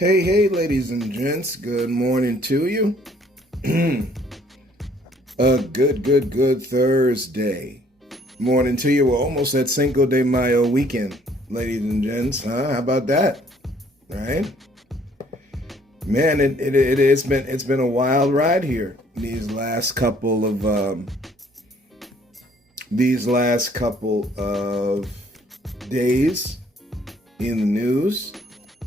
Hey, ladies and gents, good morning to you. A good Thursday morning to you. We're almost at Cinco de Mayo weekend, ladies and gents. How about that? All right, man. It's been a wild ride here these last couple of days in the news,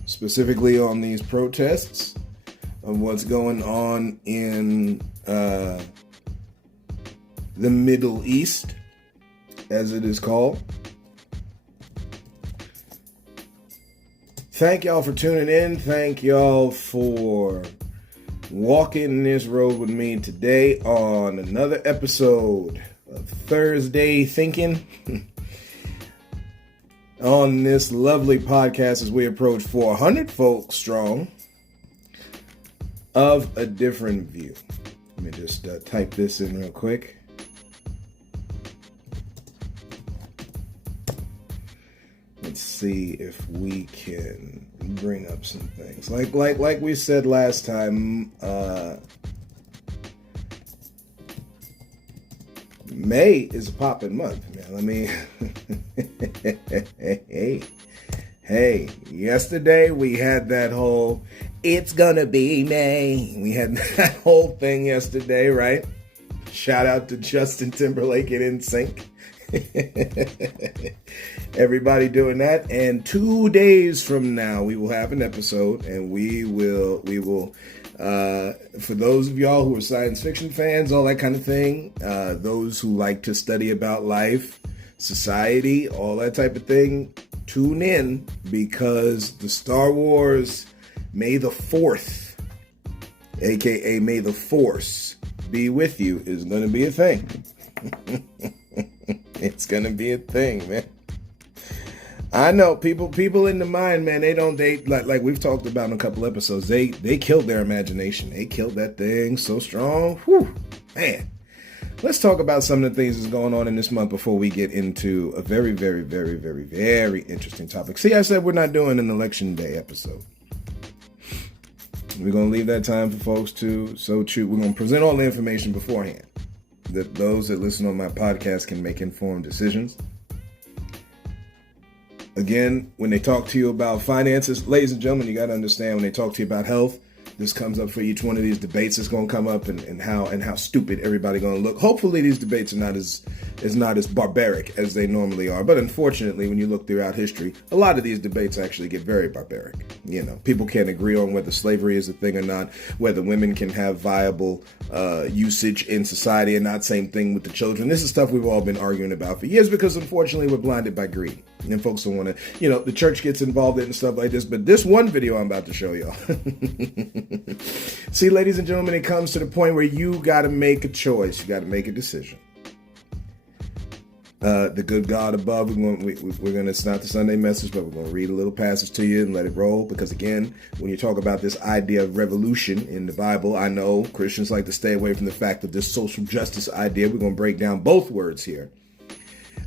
specifically on these protests of what's going on in the Middle East, as it is called. Thank y'all for tuning in. Thank y'all for walking this road with me today on another episode of Thursday Thinkin. On this lovely podcast as we approach 400 folks strong of a different view. Let me just type this in real quick. Let's see if we can bring up some things. Like we said last time, May is a poppin' month, man. I mean, hey, yesterday we had that whole, it's gonna be May. We had that whole thing yesterday, right? Shout out to Justin Timberlake and NSYNC. Everybody doing that. And 2 days from now, we will have an episode, and we will, for those of y'all who are science fiction fans, all that kind of thing, those who like to study about life, society, all that type of thing, tune in, because the Star Wars May the 4th, aka May the Force be with you, is going to be a thing. It's going to be a thing, man. I know people in the mind, man, they like we've talked about in a couple episodes, they killed their imagination. They killed that thing so strong. Whew, man. Let's talk about some of the things that's going on in this month before we get into a very, very, very, very, very interesting topic. See, I said we're not doing an election day episode. We're going to leave that time for folks to choose. We're going to present all the information beforehand, that those that listen on my podcast can make informed decisions. Again, when they talk to you about finances, ladies and gentlemen, you got to understand, when they talk to you about health, this comes up for each one of these debates. It's going to come up, and how stupid everybody going to look. Hopefully, these debates are not as barbaric as they normally are. But unfortunately, when you look throughout history, a lot of these debates actually get very barbaric. You know, people can't agree on whether slavery is a thing or not, whether women can have viable usage in society, and not same thing with the children. This is stuff we've all been arguing about for years, because unfortunately, we're blinded by greed. And folks don't want to, the church gets involved in and stuff like this. But this one video I'm about to show y'all. See, ladies and gentlemen, it comes to the point where you got to make a choice. You got to make a decision. The good God above, it's not the Sunday message, but we're going to read a little passage to you and let it roll. Because again, when you talk about this idea of revolution in the Bible, I know Christians like to stay away from the fact of this social justice idea. We're going to break down both words here.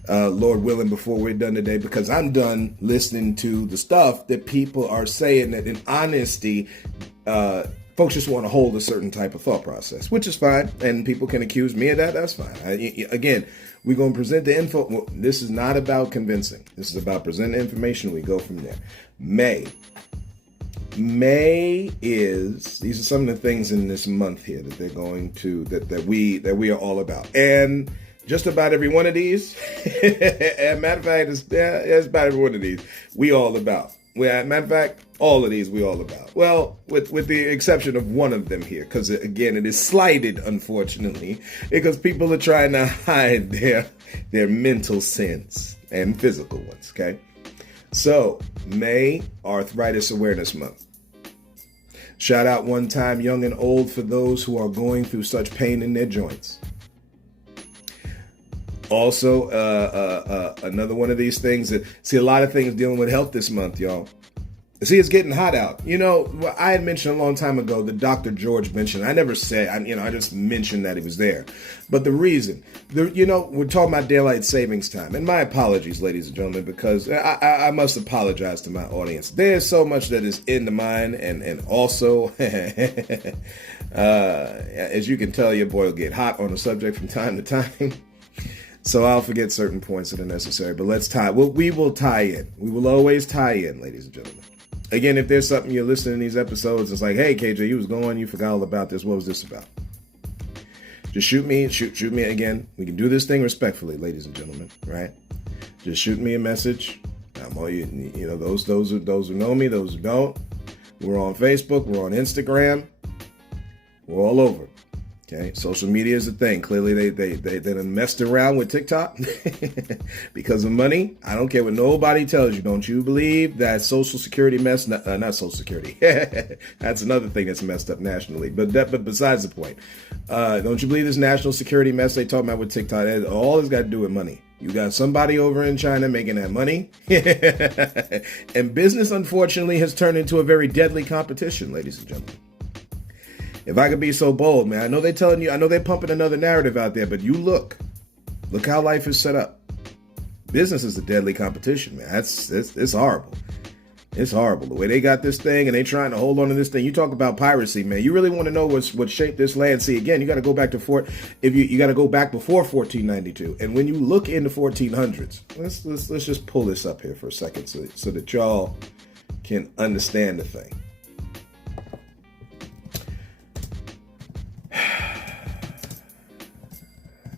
Lord willing, before we're done today, because I'm done listening to the stuff that people are saying that in honesty, folks just want to hold a certain type of thought process, which is fine. And people can accuse me of that. That's fine. Again, we're going to present the info. Well, this is not about convincing. This is about presenting information. We go from there. May is, these are some of the things in this month here that they're going to, that we are all about. And just about every one of these, as a matter of fact, it's about every one of these we all about. Matter of fact, all of these we all about. Well, with the exception of one of them here, because again, it is slighted, unfortunately, because people are trying to hide their mental sins and physical ones, okay? So, May, Arthritis Awareness Month. Shout out one time, young and old, for those who are going through such pain in their joints. Also, another one of these things that, see, a lot of things dealing with health this month, y'all. See, it's getting hot out. I had mentioned a long time ago the Dr. George mentioned. I never said, I just mentioned that he was there. But the reason, we're talking about daylight savings time. And my apologies, ladies and gentlemen, because I must apologize to my audience. There's so much that is in the mind. And also, as you can tell, your boy will get hot on the subject from time to time. So I'll forget certain points that are necessary. But let's tie. Well, we will tie in. We will always tie in, ladies and gentlemen. Again, if there's something you're listening to these episodes, it's like, hey, KJ, you was going, you forgot all about this. What was this about? Just shoot me again. We can do this thing respectfully, ladies and gentlemen, right? Just shoot me a message. I'm all those who know me, those who don't. We're on Facebook. We're on Instagram. We're all over. Okay, social media is a thing. Clearly, they done messed around with TikTok because of money. I don't care what nobody tells you. Don't you believe that Social Security mess? Not Social Security. That's another thing that's messed up nationally. But besides the point, don't you believe this national security mess they talking about with TikTok? All it's got to do with money. You got somebody over in China making that money, and business, unfortunately, has turned into a very deadly competition, ladies and gentlemen. If I could be so bold, man, I know they're pumping another narrative out there, but you look how life is set up. Business is a deadly competition, man. It's horrible. It's horrible. The way they got this thing and they trying to hold on to this thing. You talk about piracy, man. You really want to know what shaped this land. See, again, you got to go back to you got to go back before 1492. And when you look in the 1400s, let's just pull this up here for a second so that y'all can understand the thing.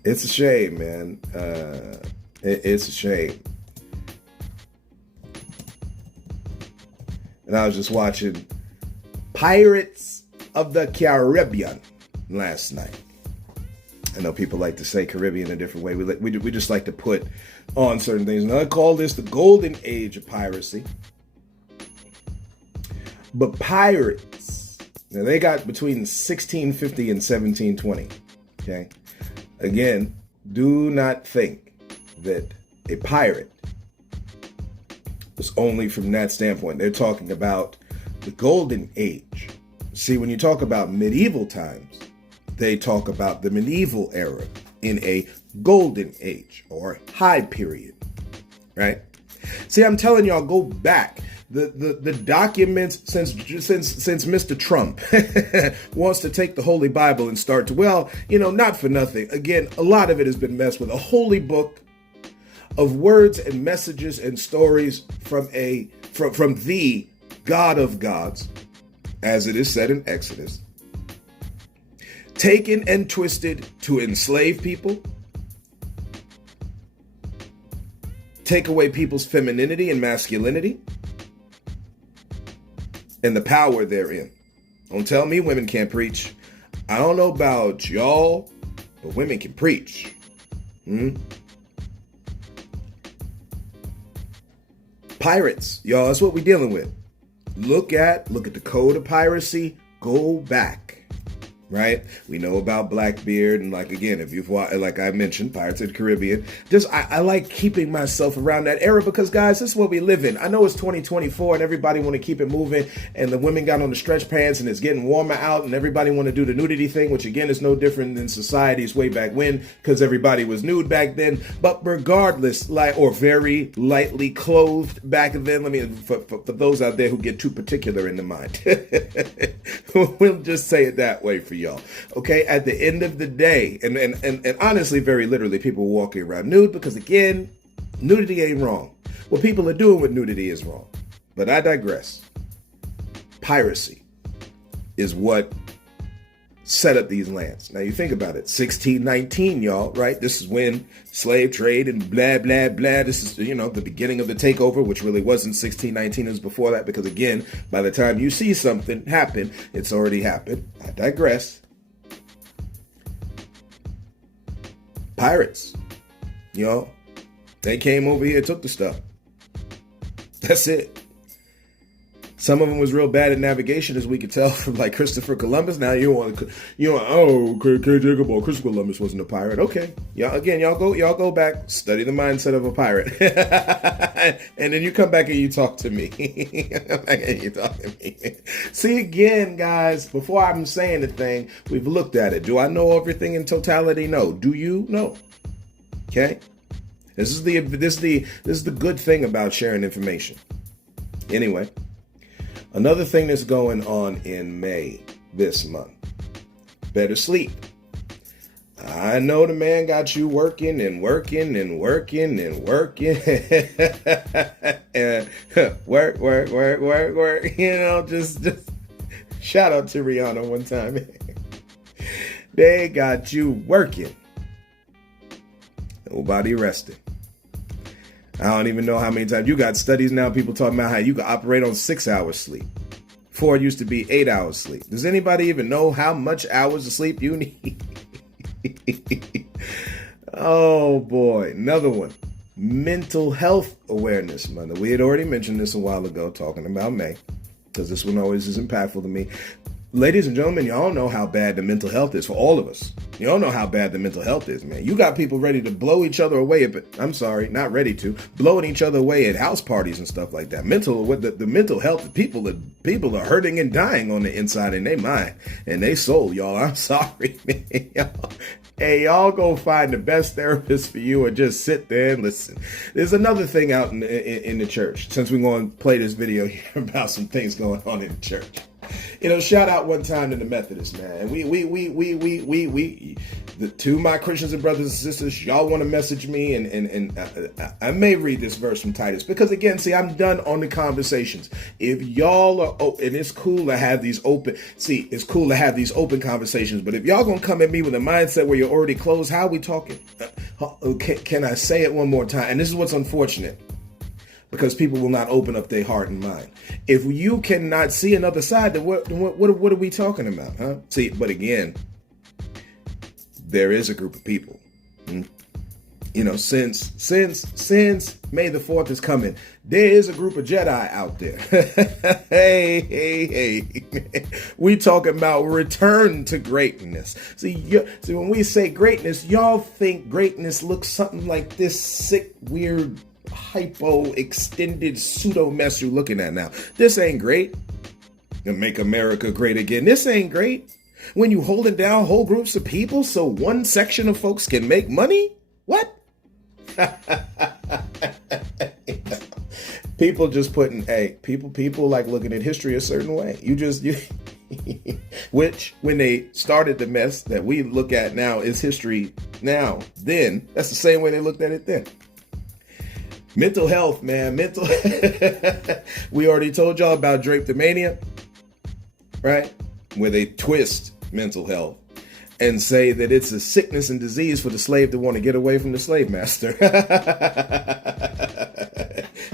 It's a shame, man. It's a shame. And I was just watching Pirates of the Caribbean last night. I know people like to say Caribbean a different way. We just like to put on certain things. And I call this the golden age of piracy. But pirates, now they got between 1650 and 1720. Okay. Again, do not think that a pirate was only from that standpoint. They're talking about the golden age. See, when you talk about medieval times, they talk about the medieval era in a golden age or high period, right? See, I'm telling y'all, go back. The documents since Mr. Trump wants to take the Holy Bible and start to, not for nothing. Again, a lot of it has been messed with. A holy book of words and messages and stories from the God of gods, as it is said in Exodus, taken and twisted to enslave people, take away people's femininity and masculinity, and the power therein. Don't tell me women can't preach. I don't know about y'all, but women can preach. Pirates, y'all, that's what we're dealing with. Look at the code of piracy. Go back. Right? We know about Blackbeard and again, if you've watched, like I mentioned, Pirates of the Caribbean. I like keeping myself around that era because, guys, this is what we live in. I know it's 2024 and everybody want to keep it moving and the women got on the stretch pants and it's getting warmer out and everybody want to do the nudity thing, which again is no different than society's way back when because everybody was nude back then. But regardless, or very lightly clothed back then, for those out there who get too particular in the mind, we'll just say it that way for y'all. Okay, at the end of the day, and honestly, very literally, people walking around nude because, again, nudity ain't wrong. What people are doing with nudity is wrong. But I digress. Piracy is what set up these lands. Now you think about it, 1619, y'all, right? This is when slave trade and blah, blah, blah. This is, the beginning of the takeover, which really wasn't 1619, it was before that, because again, by the time you see something happen, it's already happened. I digress. Pirates, they came over here, took the stuff. That's it. Some of them was real bad at navigation, as we could tell from like Christopher Columbus. Now you want, Jacob, Christopher Columbus wasn't a pirate. Okay, y'all go back, study the mindset of a pirate, and then you come back and you talk to me. See, again, guys, before I'm saying the thing, we've looked at it. Do I know everything in totality? No. Do you? No. Okay. This is the good thing about sharing information. Anyway. Another thing that's going on in May this month, better sleep. I know the man got you working and working and working and working. And work. Just shout out to Rihanna one time. They got you working. Nobody resting. I don't even know how many times. You got studies now, people talking about how you can operate on 6 hours sleep. Before it used to be 8 hours sleep. Does anybody even know how much hours of sleep you need? Oh boy, another one. Mental health awareness month. We had already mentioned this a while ago, talking about May, because this one always is impactful to me. Ladies and gentlemen, y'all know how bad the mental health is for all of us. Y'all know how bad the mental health is, man. You got people ready to blow each other away. Not ready to. Blowing each other away at house parties and stuff like that. The mental health, people are hurting and dying on the inside in their mind and their soul, y'all. I'm sorry, man. Hey, y'all go find the best therapist for you and just sit there and listen. There's another thing out in the church, since we're going to play this video here about some things going on in the church. Shout out one time to the Methodists, man. To my Christians and brothers and sisters, y'all want to message me, and I may read this verse from Titus, because again, see, I'm done on the conversations. If y'all are, and it's cool to have these open conversations, but if y'all gonna come at me with a mindset where you're already closed, how are we talking? Can I say it one more time? And this is what's unfortunate, because people will not open up their heart and mind. If you cannot see another side, then what are we talking about, huh? See, but again, there is a group of people. Since May the 4th is coming, there is a group of Jedi out there. Hey. We talking about return to greatness. See, when we say greatness, y'all think greatness looks something like this sick, weird, hypo extended pseudo mess you're looking at now. This ain't great. To make America great again. This ain't great. When you holding down whole groups of people so one section of folks can make money? What? People just putting, people like looking at history a certain way. Which, when they started the mess that we look at now is history now, then, that's the same way they looked at it then. Mental health, man. We already told y'all about drapetomania, right? Where they twist mental health and say that it's a sickness and disease for the slave to want to get away from the slave master.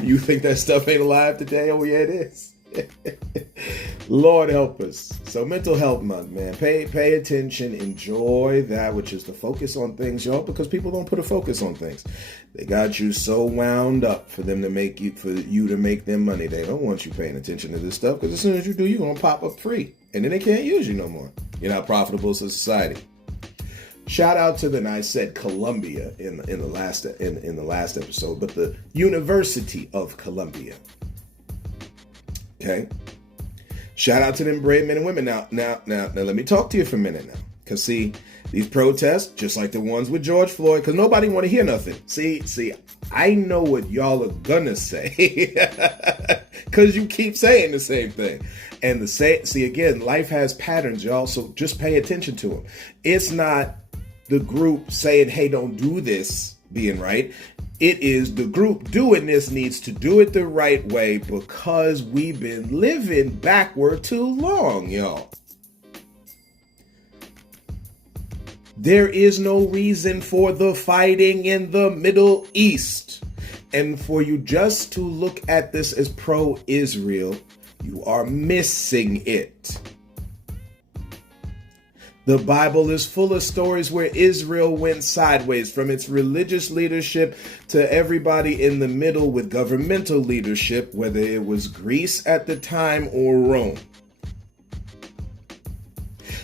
You think that stuff ain't alive today? Oh, yeah, it is. Lord help us. So mental health month, man. Pay attention. Enjoy that which is the focus on things, y'all, because people don't put a focus on things. They got you so wound up for you to make them money. They don't want you paying attention to this stuff, because as soon as you do, you're gonna pop up free, and then they can't use you no more. You're not profitable to society. Shout out to I said Columbia in the last episode, but the University of Columbia. Okay. Shout out to them brave men and women. Now, let me talk to you for a minute now. Because, see, these protests, just like the ones with George Floyd, because nobody want to hear nothing. See, I know what y'all are going to say. Because you keep saying the same thing. And again, life has patterns, y'all, so just pay attention to them. It's not the group saying, hey, don't do this, being right. It is the group doing this needs to do it the right way, because we've been living backward too long, y'all. There is no reason for the fighting in the Middle East. And for you just to look at this as pro-Israel, you are missing it. The Bible is full of stories where Israel went sideways, from its religious leadership to everybody in the middle with governmental leadership, whether it was Greece at the time or Rome.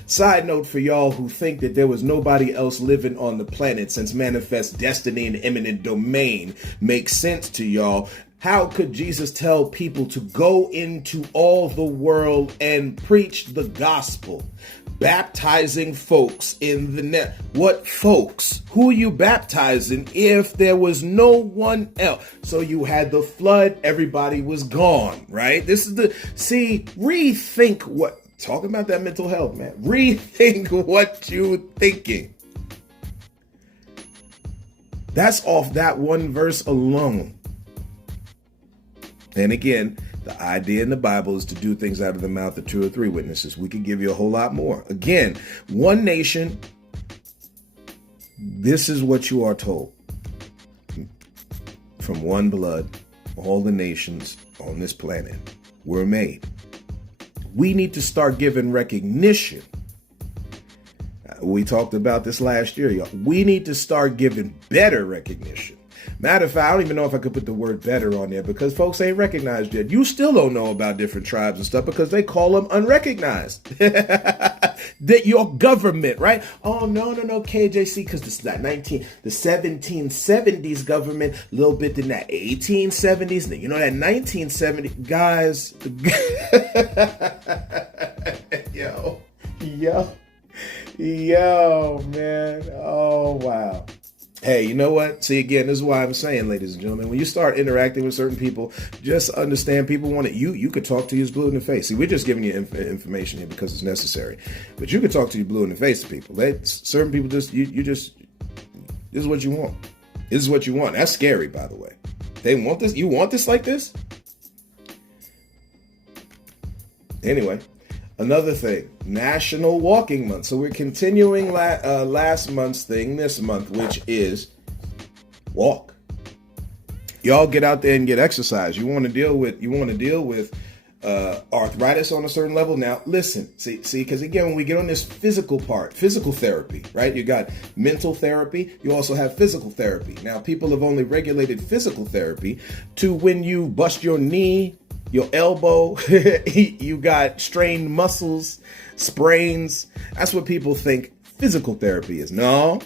Side note for y'all who think that there was nobody else living on the planet, since manifest destiny and eminent domain makes sense to y'all. How could Jesus tell people to go into all the world and preach the gospel, baptizing folks in the net? What folks? Who are you baptizing if there was no one else? So you had the flood, everybody was gone, right? This is rethink what, talking about that mental health, man. Rethink what you're thinking. That's off that one verse alone. And again, the idea in the Bible is to do things out of the mouth of 2 or 3 witnesses. We could give you a whole lot more. Again, one nation, this is what you are told. From one blood, all the nations on this planet were made. We need to start giving recognition. We talked about this last year, y'all. We need to start giving better recognition. Matter of fact, I don't even know if I could put the word better on there, because folks ain't recognized yet. You still don't know about different tribes and stuff because they call them unrecognized. That your government, right? Oh, no, KJC, because this is not the 1770s government, a little bit in that 1870s. You know, that 1970, guys. Yo, man. Oh, wow. Hey, you know what? See, again, this is why I'm saying, ladies and gentlemen, when you start interacting with certain people, just understand people want it. You could talk to you blue in the face. See, we're just giving you information here because it's necessary. But you could talk to you blue in the face to people. Certain people this is what you want. This is what you want. That's scary, by the way. They want this. You want this like this? Anyway. Another thing, National Walking Month. So we're continuing last month's thing this month, which is walk. Y'all get out there and get exercise. You want to deal with arthritis on a certain level. Now, listen, see, because again, when we get on this physical part, physical therapy, right? You got mental therapy. You also have physical therapy. Now, people have only regulated physical therapy to when you bust your knee, your elbow, you got strained muscles, sprains. That's what people think physical therapy is. No,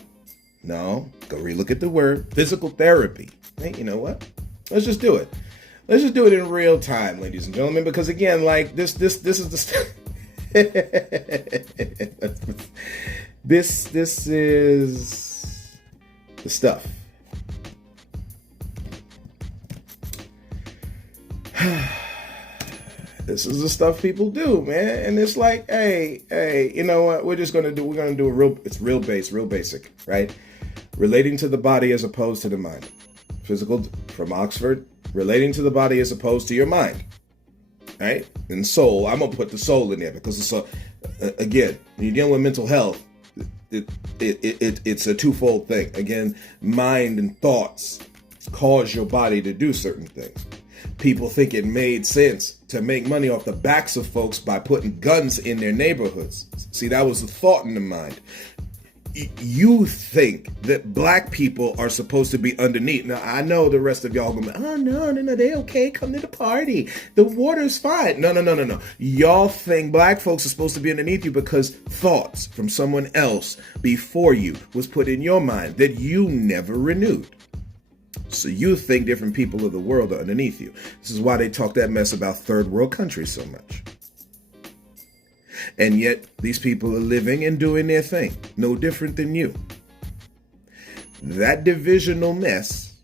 go relook at the word physical therapy. Hey, you know what? Let's just do it. Let's just do it in real time, ladies and gentlemen, because again, like this is the this is the stuff. This is the stuff people do, man. And it's like, hey, you know what? We're gonna do it's real basic, right? Relating to the body as opposed to the mind. Physical from Oxford, relating to the body as opposed to your mind, right? And soul, I'm gonna put the soul in there because it's again, when you're dealing with mental health, it's a twofold thing. Again, mind and thoughts cause your body to do certain things. People think it made sense to make money off the backs of folks by putting guns in their neighborhoods. See, that was the thought in the mind. You think that black people are supposed to be underneath. Now, I know the rest of y'all going, oh, no, they okay. Come to the party. The water's fine. No. Y'all think black folks are supposed to be underneath you because thoughts from someone else before you was put in your mind that you never renewed. So you think different people of the world are underneath you. This is why they talk that mess about third world countries so much. And yet these people are living and doing their thing, no different than you. That divisional mess,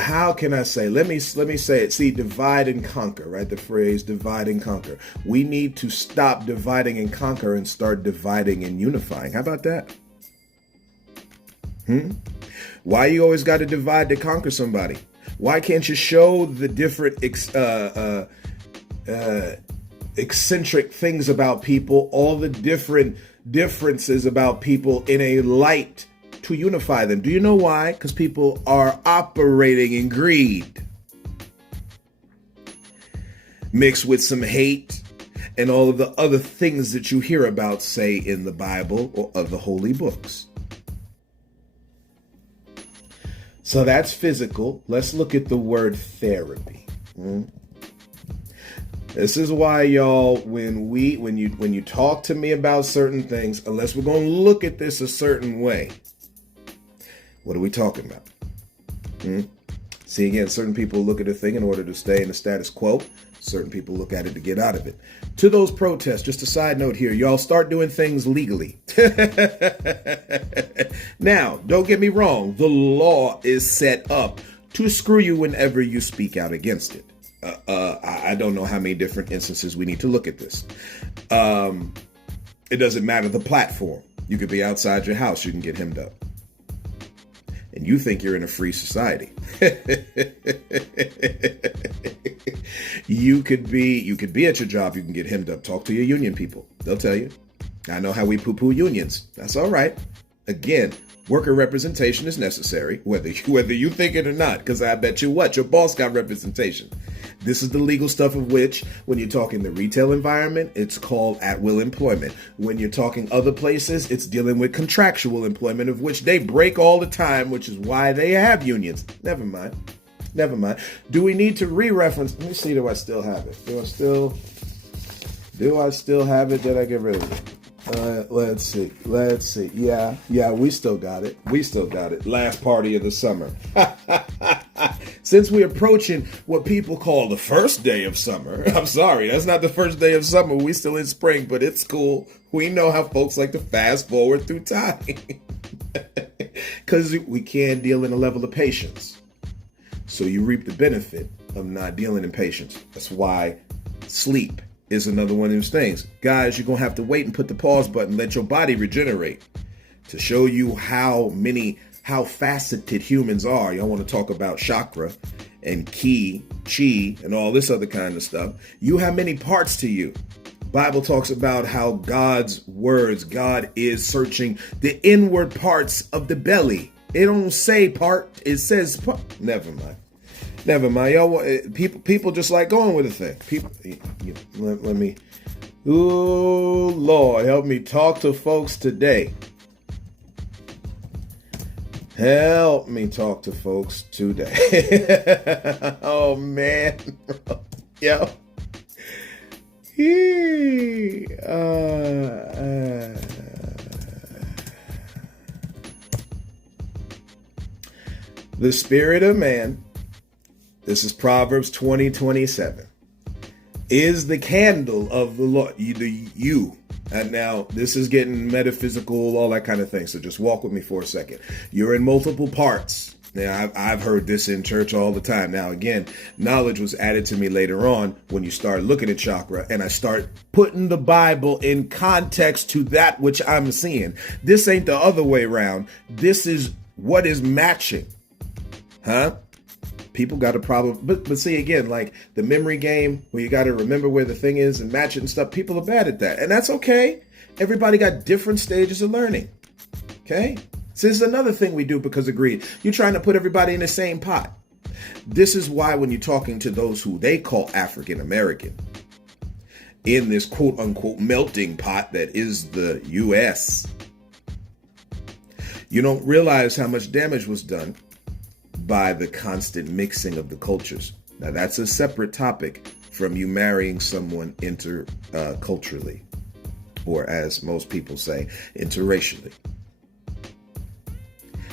how can I say? Let me say it. See, divide and conquer, right? The phrase divide and conquer. We need to stop dividing and conquer and start dividing and unifying. How about that? Why you always got to divide to conquer somebody? Why can't you show the different eccentric things about people, all the different differences about people in a light to unify them? Do you know why? Because people are operating in greed, mixed with some hate and all of the other things that you hear about, say, in the Bible or other holy books. So that's physical. Let's look at the word therapy. This is why, y'all, when you talk to me about certain things, unless we're going to look at this a certain way, what are we talking about? See, again, certain people look at a thing in order to stay in the status quo. Certain people look at it to get out of it. To those protests, just a side note here, y'all start doing things legally. Now, don't get me wrong. The law is set up to screw you whenever you speak out against it. I don't know how many different instances we need to look at this. It doesn't matter the platform. You could be outside your house. You can get hemmed up. And you think you're in a free society. You could be at your job. You can get hemmed up. Talk to your union people. They'll tell you. I know how we poo-poo unions. That's all right. Again, worker representation is necessary, whether you think it or not, because I bet you what, your boss got representation. This is the legal stuff of which, when you're talking the retail environment, it's called at-will employment. When you're talking other places, it's dealing with contractual employment, of which they break all the time, which is why they have unions. Never mind. Do we need to re-reference? Let me see, do I still have it? Do I still have it? Did I get rid of it? Let's see. Yeah, we still got it. Last party of the summer. Since we're approaching what people call the first day of summer, I'm sorry, that's not the first day of summer. We still in spring, but it's cool. We know how folks like to fast forward through time. Because we can deal in a level of patience. So you reap the benefit of not dealing in patience. That's why sleep is another one of those things. Guys, you're going to have to wait and put the pause button, let your body regenerate to show you how faceted humans are. Y'all want to talk about chakra and ki, chi, and all this other kind of stuff. You have many parts to you. Bible talks about how God's words, God is searching the inward parts of the belly. It don't say part, it says part. Never mind. Y'all, people just like going with a thing. Let me. Ooh, Lord, help me talk to folks today. Help me talk to folks today. Oh, man. Yo. The spirit of man, this is Proverbs 20:27, is the candle of the Lord. You. And now this is getting metaphysical, all that kind of thing. So just walk with me for a second. You're in multiple parts. Now, I've heard this in church all the time. Now, again, knowledge was added to me later on when you start looking at chakra and I start putting the Bible in context to that which I'm seeing. This ain't the other way around. This is what is matching. Huh? People got a problem. But see, again, like the memory game where you got to remember where the thing is and match it and stuff. People are bad at that. And that's okay. Everybody got different stages of learning. Okay? So this is another thing we do because of greed. You're trying to put everybody in the same pot. This is why when you're talking to those who they call African American in this quote unquote melting pot that is the U.S., you don't realize how much damage was done by the constant mixing of the cultures. Now that's a separate topic from you marrying someone interculturally, or as most people say, interracially.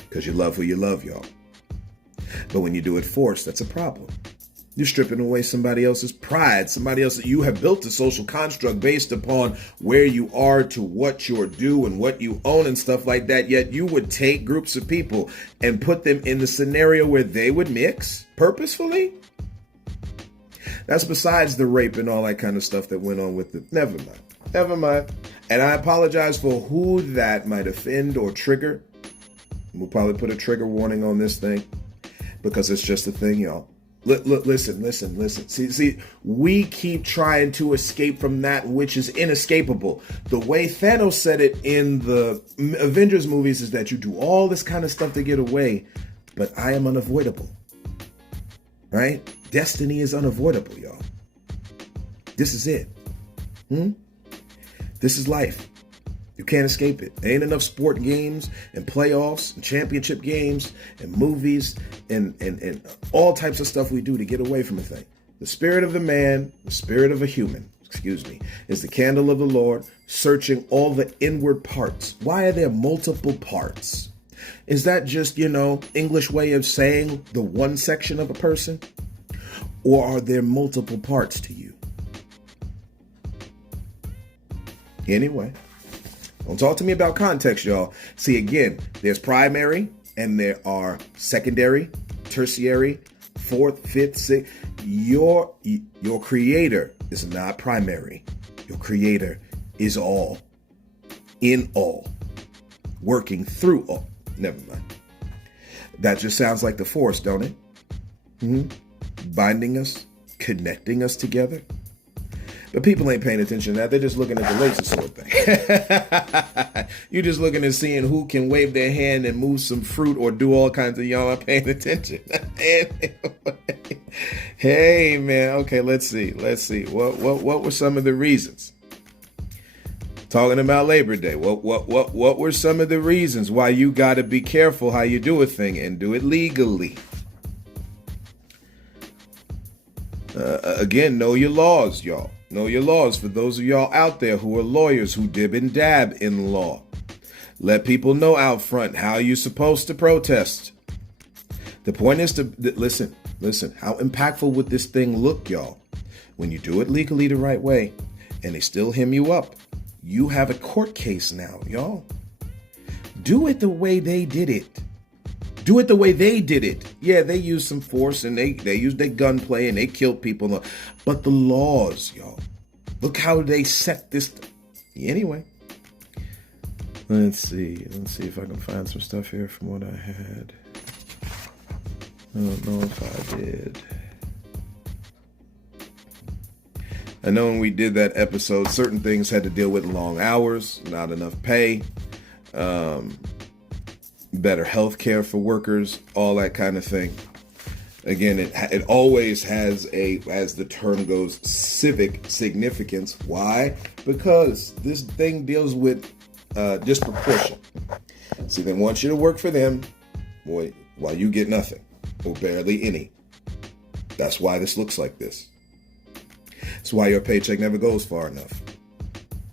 Because you love who you love, y'all. But when you do it forced, that's a problem. You're stripping away somebody else's pride, somebody else that you have built a social construct based upon where you are to what you're due and what you own and stuff like that. Yet you would take groups of people and put them in the scenario where they would mix purposefully. That's besides the rape and all that kind of stuff that went on with it. Never mind. And I apologize for who that might offend or trigger. We'll probably put a trigger warning on this thing because it's just a thing, y'all. Listen. See, we keep trying to escape from that which is inescapable. The way Thanos said it in the Avengers movies is that you do all this kind of stuff to get away, but I am unavoidable. Right? Destiny is unavoidable, y'all. This is it. This is life. You can't escape it. There ain't enough sport games and playoffs and championship games and movies and all types of stuff we do to get away from a thing. The spirit of the man, the spirit of a human, is the candle of the Lord, searching all the inward parts. Why are there multiple parts? Is that just, English way of saying the one section of a person? Or are there multiple parts to you? Anyway, don't talk to me about context, y'all. See, again, there's primary and there are secondary, tertiary, fourth, fifth, sixth. Your creator is not primary. Your creator is all, in all, working through all. Never mind. That just sounds like the force, don't it? Binding us, connecting us together. But people ain't paying attention to that. They're just looking at the laser sword thing. You're just looking and seeing who can wave their hand and move some fruit or do all kinds of, y'all aren't paying attention. Hey, man. Okay, let's see. What were some of the reasons? Talking about Labor Day. What were some of the reasons why you got to be careful how you do a thing and do it legally? Again, know your laws, y'all. Know your laws. For those of y'all out there who are lawyers who dib and dab in law, let people know out front how you're supposed to protest. The point is to listen. How impactful would this thing look, y'all? When you do it legally the right way and they still hem you up, you have a court case now, y'all. Do it the way they did it. Do it the way they did it. Yeah, they used some force and they used their gunplay and they killed people. But the laws, y'all. Look how they set this. Anyway. Let's see if I can find some stuff here from what I had. I don't know if I did. I know when we did that episode, certain things had to deal with long hours, not enough pay, better health care for workers, all that kind of thing. Again, it always has as the term goes, civic significance. Why? Because this thing deals with disproportion. See, they want you to work for them, boy, while you get nothing or barely any. That's why this looks like this. That's why your paycheck never goes far enough.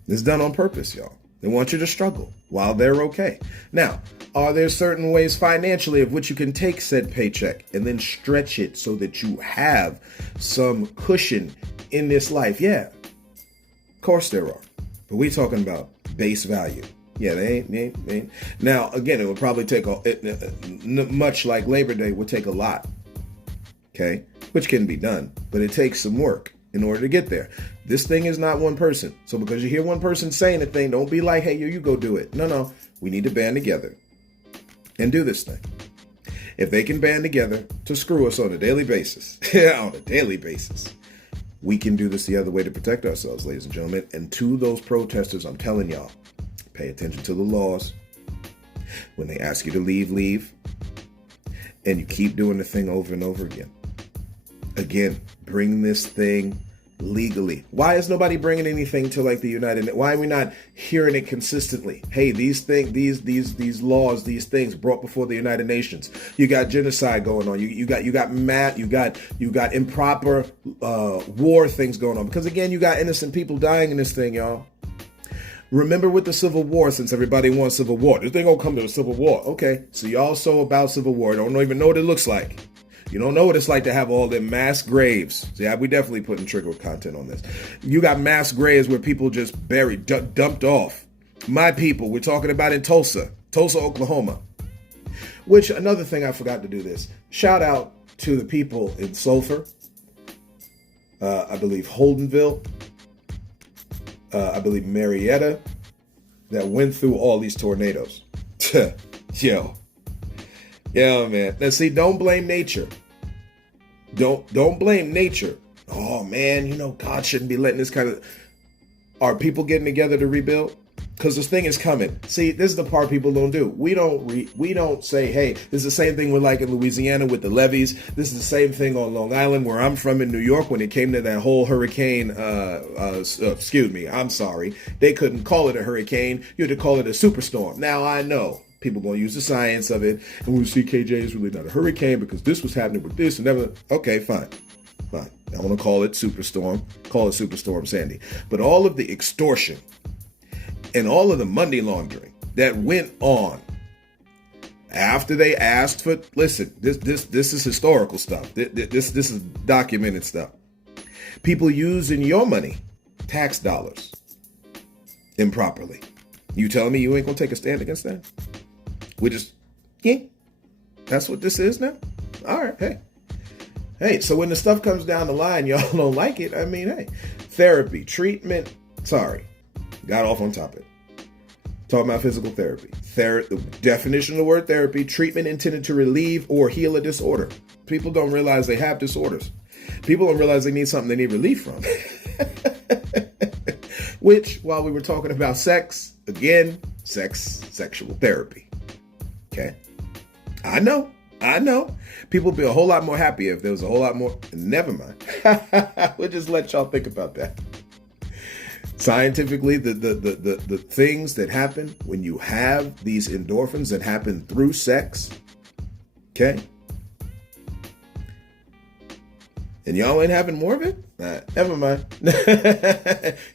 It's done on purpose, y'all. They want you to struggle while they're okay. Now, are there certain ways financially of which you can take said paycheck and then stretch it so that you have some cushion in this life? Yeah, of course there are. But we're talking about base value. Yeah, they ain't. Now, again, it would probably take, much like Labor Day, would take a lot. Okay? Which can be done. But it takes some work in order to get there. This thing is not one person. So because you hear one person saying a thing, don't be like, hey, you go do it. No. We need to band together and do this thing. If they can band together to screw us on a daily basis, we can do this the other way to protect ourselves, ladies and gentlemen. And to those protesters, I'm telling y'all, pay attention to the laws. When they ask you to leave. And you keep doing the thing over and over again. Again, bring this thing legally. Why is nobody bringing anything to like the United Nations? Why are we not hearing it consistently? Hey, these laws, these things brought before the United Nations. You got genocide going on. You got improper war things going on. Because again, you got innocent people dying in this thing, y'all. Remember with the Civil War, since everybody wants Civil War, this thing gonna come to a Civil War. Okay, so y'all so about Civil War, don't even know what it looks like. You don't know what it's like to have all them mass graves. See, we definitely putting trigger content on this. You got mass graves where people just buried, dumped off. My people, we're talking about in Tulsa, Oklahoma. Which, another thing I forgot to do this. Shout out to the people in Sulphur. I believe Holdenville. I believe Marietta. That went through all these tornadoes. Yo, man. Now see, don't blame nature. Don't blame nature. Oh man, God shouldn't be letting this kind of. Are people getting together to rebuild? because this thing is coming. See, this is the part people don't do. We don't say, hey, this is the same thing with like in Louisiana with the levees. This is the same thing on Long Island where I'm from in New York when it came to that whole hurricane. Excuse me, I'm sorry. They couldn't call it a hurricane. You had to call it a superstorm. Now I know people going to use the science of it. And we see KJ is really not a hurricane because this was happening with this and never. Okay, fine. I want to call it superstorm. Call it Superstorm Sandy. But all of the extortion and all of the money laundering that went on after they asked for, listen, this is historical stuff. This is documented stuff. People using your money, tax dollars, improperly. You telling me you ain't gonna take a stand against that? We just, that's what this is now? All right, hey, so when the stuff comes down the line, y'all don't like it. I mean, hey, therapy, treatment, sorry. Got off on topic. Talking about physical therapy. The definition of the word therapy, treatment intended to relieve or heal a disorder. People don't realize they have disorders. People don't realize they need something they need relief from. Which, while we were talking about sex, again, sexual therapy. Okay? I know. People would be a whole lot more happier if there was a whole lot more. Never mind. We'll just let y'all think about that. Scientifically, the things that happen when you have these endorphins that happen through sex, okay? And y'all ain't having more of it? Never mind.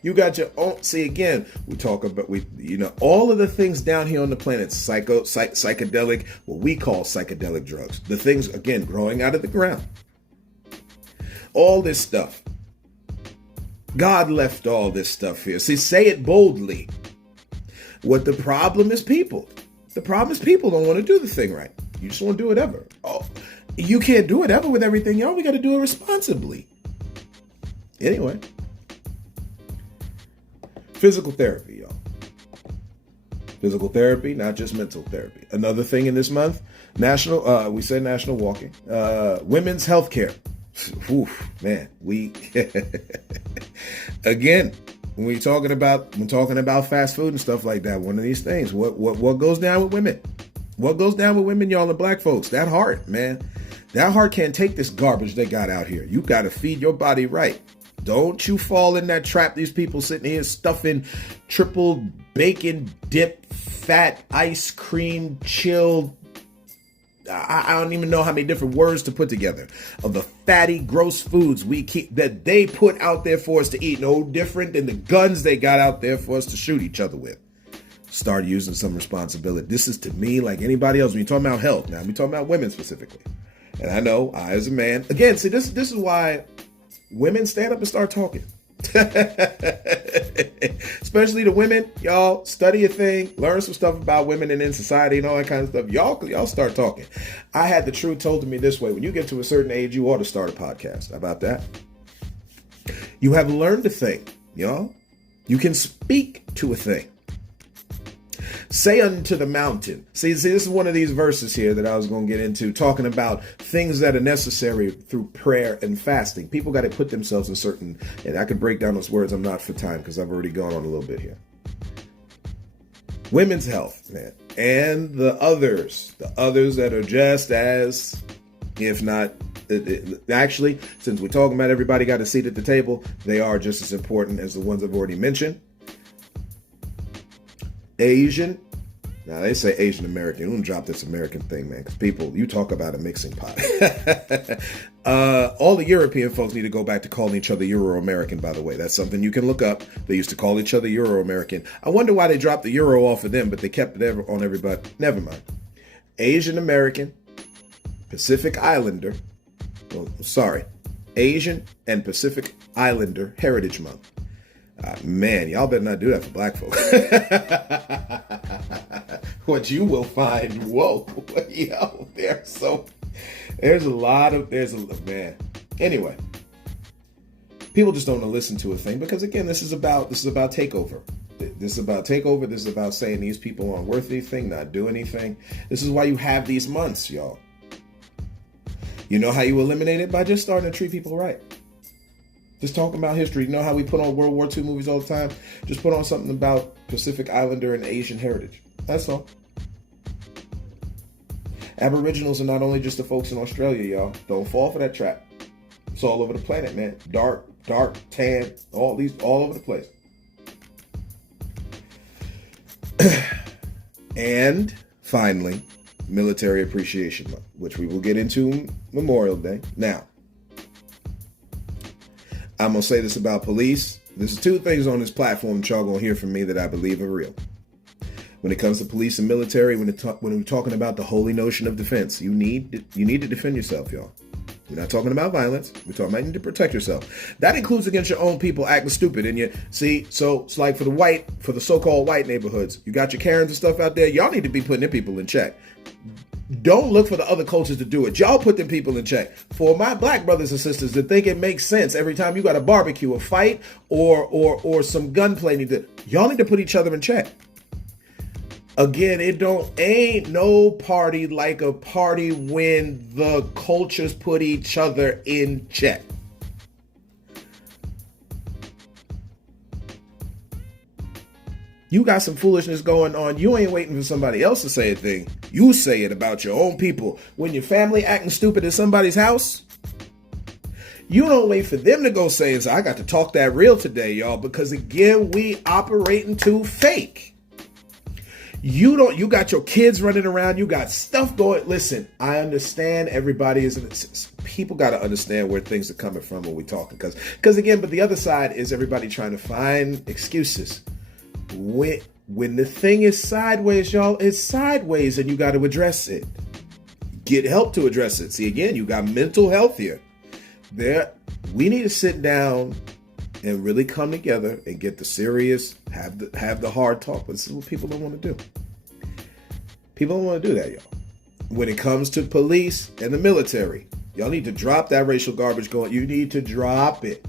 You got your own. See, again, we talk about, all of the things down here on the planet, psychedelic, what we call psychedelic drugs. The things, again, growing out of the ground. All this stuff. God left all this stuff here. See, say it boldly. What the problem is people. The problem is people don't want to do the thing right. You just want to do it ever. Oh, you can't do it ever with everything, y'all. We got to do it responsibly. Anyway. Physical therapy, y'all. Physical therapy, not just mental therapy. Another thing in this month, National Walking. Women's health care. Oof, man, again, when talking about fast food and stuff like that, one of these things, what goes down with women? What goes down with women, y'all, and black folks? That heart, man. That heart can't take this garbage they got out here. You got to feed your body right. Don't you fall in that trap. These people sitting here stuffing triple bacon dip, fat ice cream, chilled. I don't even know how many different words to put together of the fatty, gross foods we keep that they put out there for us to eat. No different than the guns they got out there for us to shoot each other with. Start using some responsibility. This is to me like anybody else. When you're talking about health, now we're talking about women specifically. And I know I, as a man, again, see, this is why women stand up and start talking. Especially the women, y'all study a thing, learn some stuff about women and in society and all that kind of stuff. Y'all start talking. I had the truth told to me this way: when you get to a certain age, you ought to start a podcast. How about that? You have learned a thing, y'all. You can speak to a thing. Say unto the mountain. See, this is one of these verses here that I was going to get into, talking about things that are necessary through prayer and fasting. People got to put themselves in certain, and I could break down those words. I'm not for time because I've already gone on a little bit here. Women's health, man. And the others that are just as, if not, actually, since we're talking about everybody got a seat at the table, they are just as important as the ones I've already mentioned. Asian. Now they say Asian American. You don't drop this American thing, man, because people, you talk about a mixing pot. All the European folks need to go back to calling each other Euro-American, by the way. That's something you can look up. They used to call each other Euro-American. I wonder why they dropped the Euro off of them, but they kept it on everybody. Never mind. Asian American, Pacific Islander. Well, sorry. Asian and Pacific Islander Heritage Month. Man, y'all better not do that for black folks. What you will find, whoa, yo, there's a lot of, man. Anyway, people just don't want to listen to a thing because, again, this is about takeover. This is about takeover. This is about saying these people aren't worth anything, not do anything. This is why you have these months, y'all. You know how you eliminate it? By just starting to treat people right. Just talking about history. You know how we put on World War II movies all the time? Just put on something about Pacific Islander and Asian heritage. That's all. Aboriginals are not only just the folks in Australia, y'all. Don't fall for that trap. It's all over the planet, man. Dark, tan, all over the place. And finally, Military Appreciation Month, which we will get into Memorial Day. Now, I'm going to say this about police. There's two things on this platform that y'all going to hear from me that I believe are real. When it comes to police and military, when we're talking about the holy notion of defense, you need to defend yourself, y'all. We're not talking about violence. We're talking about you need to protect yourself. That includes against your own people acting stupid. And so it's like for the so-called white neighborhoods, you got your Karens and stuff out there. Y'all need to be putting them people in check. Don't look for the other cultures to do it. Y'all put them people in check. For my black brothers and sisters that think it makes sense every time you got a barbecue, a fight, or some gunplay, y'all need to put each other in check. Again, ain't no party like a party when the cultures put each other in check. You got some foolishness going on. You ain't waiting for somebody else to say a thing. You say it about your own people. When your family acting stupid at somebody's house, you don't wait for them to go say, I got to talk that real today, y'all, because again, we operating too fake. You got your kids running around. You got stuff going. Listen, I understand everybody people got to understand where things are coming from when we talking. Because again, but the other side is everybody trying to find excuses. When the thing is sideways, y'all, it's sideways and you got to address it. Get help to address it. See, again, you got mental health here. We need to sit down and really come together and get the serious, have the hard talk. But this is what people don't want to do. People don't want to do that, y'all. When it comes to police and the military, y'all need to drop that racial garbage going. You need to drop it.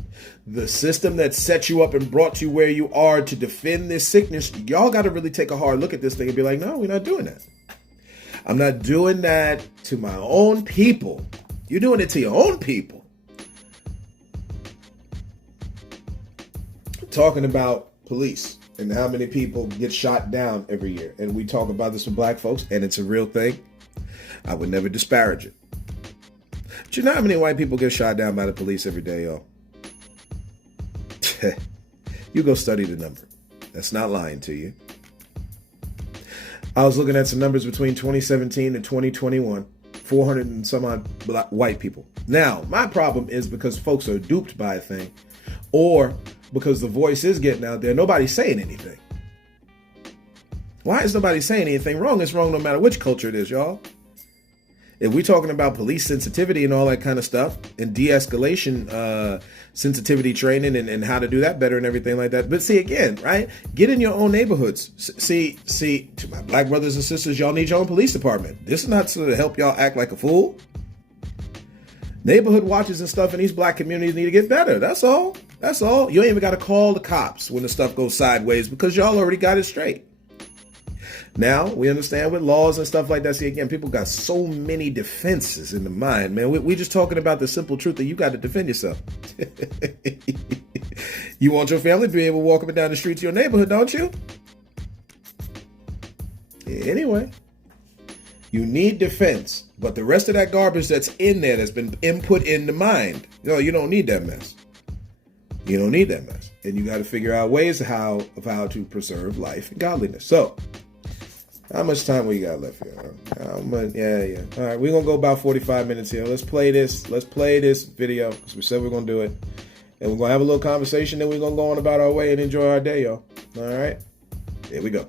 The system that set you up and brought you where you are to defend this sickness, y'all got to really take a hard look at this thing and be like, no, we're not doing that. I'm not doing that to my own people. You're doing it to your own people. Talking about police and how many people get shot down every year. And we talk about this with black folks, and it's a real thing. I would never disparage it. But you know how many white people get shot down by the police every day, y'all? You go study the number. That's not lying to you. I was looking at some numbers between 2017 and 2021. 400 and some odd white people. Now, my problem is because folks are duped by a thing, or because the voice is getting out there, nobody's saying anything. Why is nobody saying anything wrong? It's wrong no matter which culture it is, y'all. If we're talking about police sensitivity and all that kind of stuff, and de-escalation sensitivity training and how to do that better and everything like that. But see, again, right? Get in your own neighborhoods. See, to my black brothers and sisters, y'all need your own police department. This is not to help y'all act like a fool. Neighborhood watches and stuff in these black communities need to get better. That's all. That's all. You ain't even got to call the cops when the stuff goes sideways because y'all already got it straight. Now, we understand with laws and stuff like that. See, again, people got so many defenses in the mind, man. We just talking about the simple truth that you got to defend yourself. You want your family to be able to walk up and down the streets of your neighborhood, don't you? Anyway, you need defense. But the rest of that garbage that's in there that's been input in the mind, you don't need that mess. You don't need that mess. And you got to figure out ways of how to preserve life and godliness. So, how much time we got left here? How much? Yeah. All right, we're going to go about 45 minutes here. Let's play this video because we said we're going to do it. And we're going to have a little conversation, then we're going to go on about our way and enjoy our day, y'all. All right? Here we go.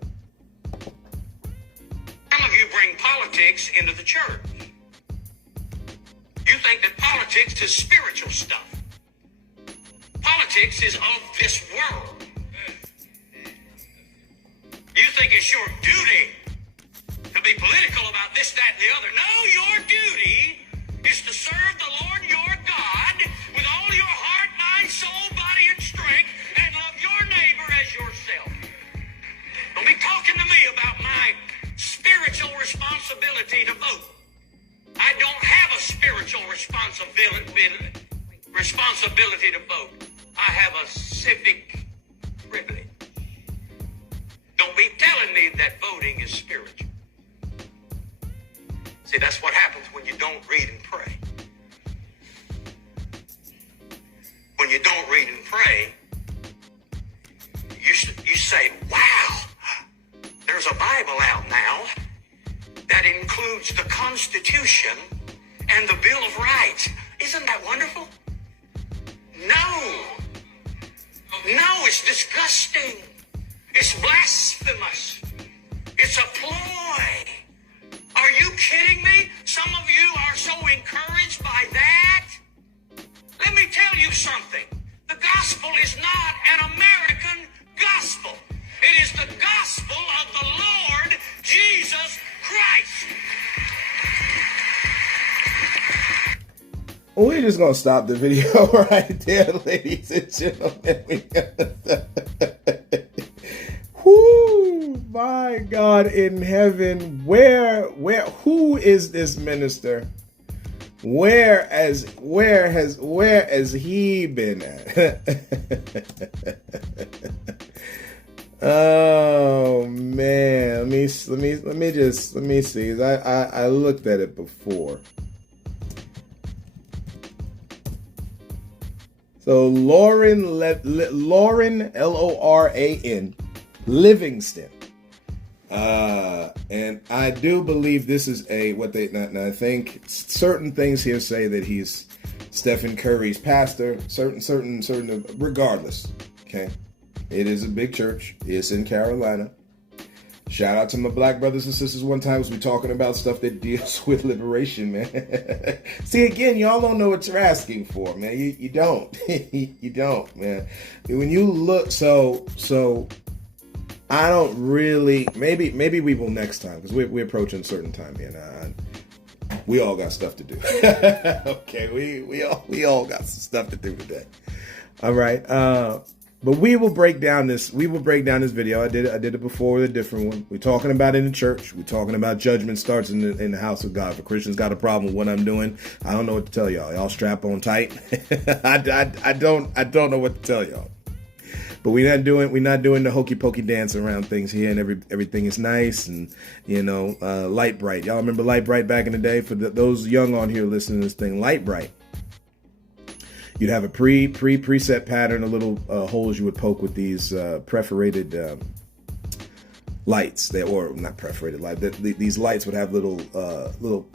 Some of you bring politics into the church. You think that politics is spiritual stuff. Politics is of this world. You think it's your duty to be political about this, that, and the other. No, your duty is to serve the Lord your God with all your heart, mind, soul, body, and strength, and love your neighbor as yourself. Don't be talking to me about my spiritual responsibility to vote. I don't have a spiritual responsibility to vote. I have a civic privilege. Don't be telling me that voting is spiritual. See, that's what happens when you don't read and pray. When you don't read and pray, you say, wow, there's a Bible out now that includes the Constitution and the Bill of Rights. Isn't that wonderful? No, it's disgusting. It's blasphemous. It's a ploy. Are you kidding me? Some of you are so encouraged by that. Let me tell you something. The gospel is not an American gospel. It is the gospel of the Lord Jesus Christ. We're just going to stop the video right there, ladies and gentlemen. Whoo, my God in heaven. Who is this minister? Where has he been at? Oh man, let me see. I looked at it before. So Loran, Loran, Livingston. And I do believe this is I think certain things here say that he's Stephen Curry's pastor, certain, regardless. Okay. It is a big church. It's in Carolina. Shout out to my black brothers and sisters one time as we talking about stuff that deals with liberation, man. See, again, y'all don't know what you're asking for, man. You don't. You don't, man. When you look, so I don't really, maybe we will next time, because we're approaching a certain time here now. We all got stuff to do. Okay, we all got some stuff to do today. All right. But we will break down this video. I did it before with a different one. We're talking about it in the church. We're talking about judgment starts in the house of God. If a Christian's got a problem with what I'm doing, I don't know what to tell y'all. Y'all strap on tight. I don't know what to tell y'all. But we're not doing the hokey pokey dance around things here, and everything is nice and light bright. Y'all remember light bright back in the day? For those young on here listening to this thing, light bright. You'd have a preset pattern, a little holes you would poke with these perforated lights. Or not perforated light. These lights would have little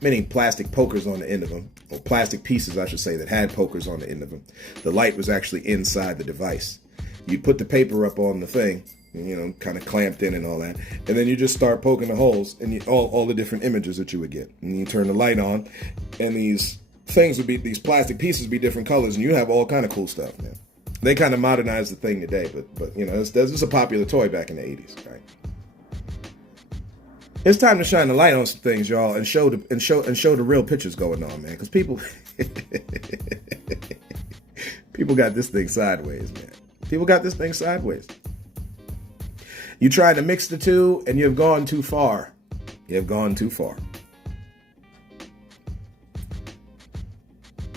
many plastic pokers on the end of them, or plastic pieces, I should say, that had pokers on the end of them. The light was actually inside the device. You'd put the paper up on the thing, kind of clamped in and all that, and then you just start poking the holes, and all the different images that you would get. And you turn the light on, and these plastic pieces would be different colors, and you have all kind of cool stuff, man. They kind of modernized the thing today, but it's a popular toy back in the 80s, right? It's time to shine the light on some things, y'all, and show the real pictures going on, man. Because people got this thing sideways, man. People got this thing sideways. You try to mix the two, and you've gone too far. You've gone too far.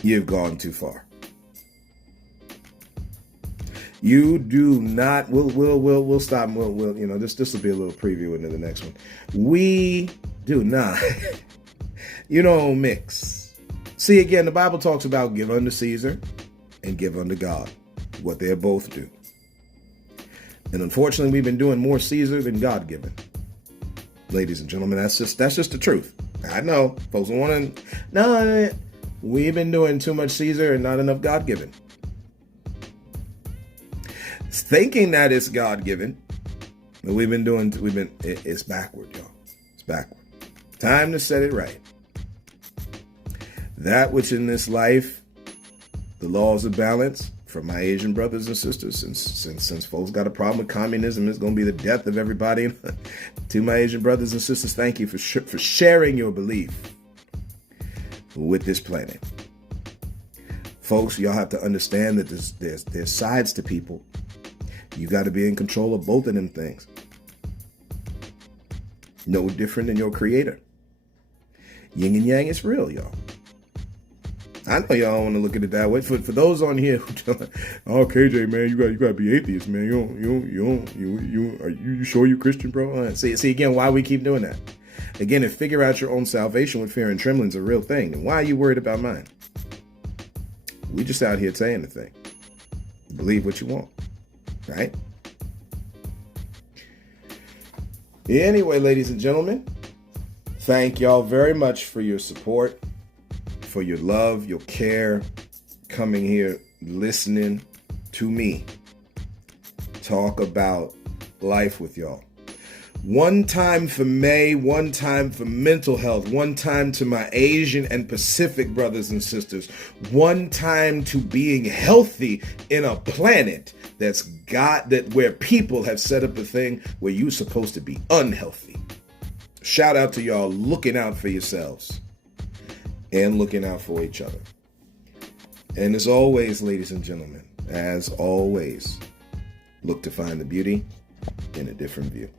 You've gone too far. You do not. We'll stop. This will be a little preview into the next one. We do not. You don't mix. See, again, the Bible talks about give unto Caesar and give unto God. What they both do. And unfortunately, we've been doing more Caesar than God given. Ladies and gentlemen, that's just the truth. I know folks don't want to. No, we've been doing too much Caesar and not enough God given. Thinking that it's God given, but it's backward, y'all. It's backward. Time to set it right. That which in this life, the laws of balance. For my Asian brothers and sisters, since folks got a problem with communism, it's going to be the death of everybody. To my Asian brothers and sisters, thank you for sharing your belief with this planet. Folks, y'all have to understand that there's sides to people. You got to be in control of both of them things. No different than your creator. Yin and yang is real, y'all. I know y'all don't want to look at it that way. For those on here who don't, oh KJ man, you gotta be atheist, man. Are you sure you Christian, bro? See again why we keep doing that. Again, if figure out your own salvation with fear and trembling is a real thing, then why are you worried about mine? We just out here saying the thing. Believe what you want, right? Anyway, ladies and gentlemen, thank y'all very much for your support, for your love, your care, coming here, listening to me talk about life with y'all. One time for May, one time for mental health, one time to my Asian and Pacific brothers and sisters, one time to being healthy in a planet where people have set up a thing where you're supposed to be unhealthy. Shout out to y'all looking out for yourselves and looking out for each other. And as always, ladies and gentlemen, as always, look to find the beauty in a different view.